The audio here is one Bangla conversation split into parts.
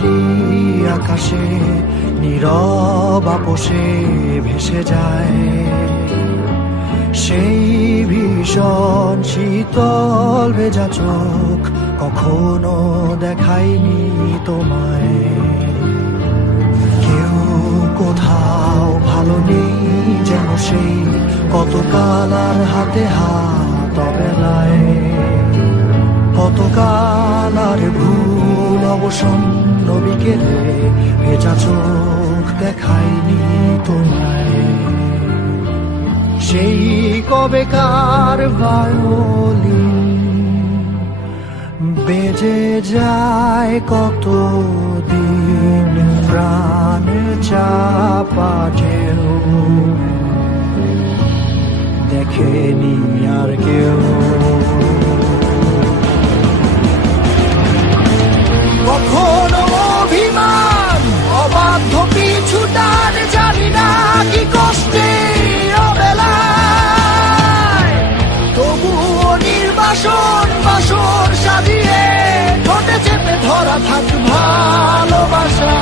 তোমারই আকাশে নীরব আপোষে ভেসে যায় সেই ভীষণ শীতল ভেজা চোখ কখনো দেখায়নি তোমায়। কেউ কোথাও ভালো নেই যেন সেই কতকাল আর হাতে হাত অবেলায়, কতকাল আর ভুল অবসন্ন বিকেলে ভেজা চোখ দেখায়নি তোমায়। সেই কবেকার ভায়োলিন বেজে যায় কতদিন প্রাণ চাপা ঢেউ দেখেনি আর কেউ। কখনো অভিমান অবাধ্য পিছুটান জানি না কি কষ্টে অবেলায়, তবুও নির্বাসন বাসর সাজিয়ে ঠোঁটে চেপে ধরা থাক ভালোবাসা।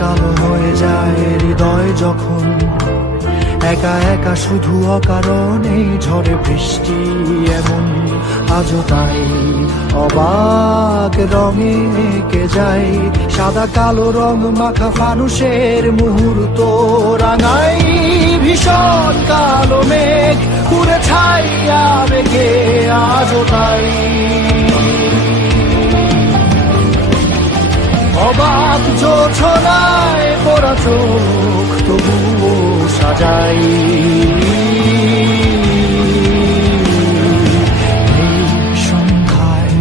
কালো হয়ে যায় হৃদয় যখন একা একা শুধু অকারণে ঝড়ে বৃষ্টি এমন আজও তাই অবাক রঙে এঁকে যায় সাদা কালো রং মাখা ফানুষের মুহূর্ত রাঙাই ভীষণ কালো মেঘ পুরে ছাইয়া মেঘে আজও তাই অবাক জোছনায় পড়া চোখ তবুও সাজাই এই সন্ধ্যায়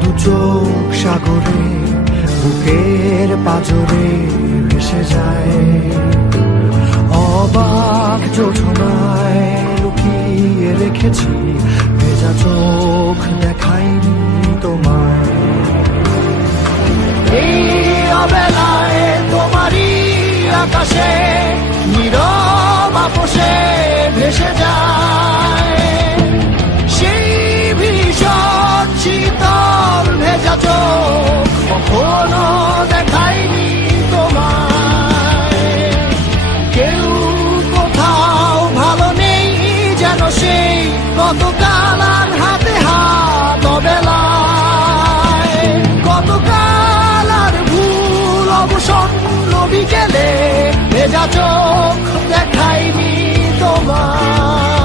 দু চোখ সাগরে বুকের পাজরে ভেসে যায়। অবাক জোছনায় লুকিয়ে রেখেছি ভেজা চোখ দেখাইনি তোমায়। এই অবেলায় তোমারই আকাশে নীরব আপোষে ভেসে যায় সেই ভীষণ শীতল ভেজা চোখ কখনো দেখায়নি তোমায়। কেউ কোথাও ভালো নেই যেন সেই কতকাল আর হাতে হাত অবেলায়, কতকাল অবসন্ন বিকেলে ভেজা চোখ দেখায়নি তোমার।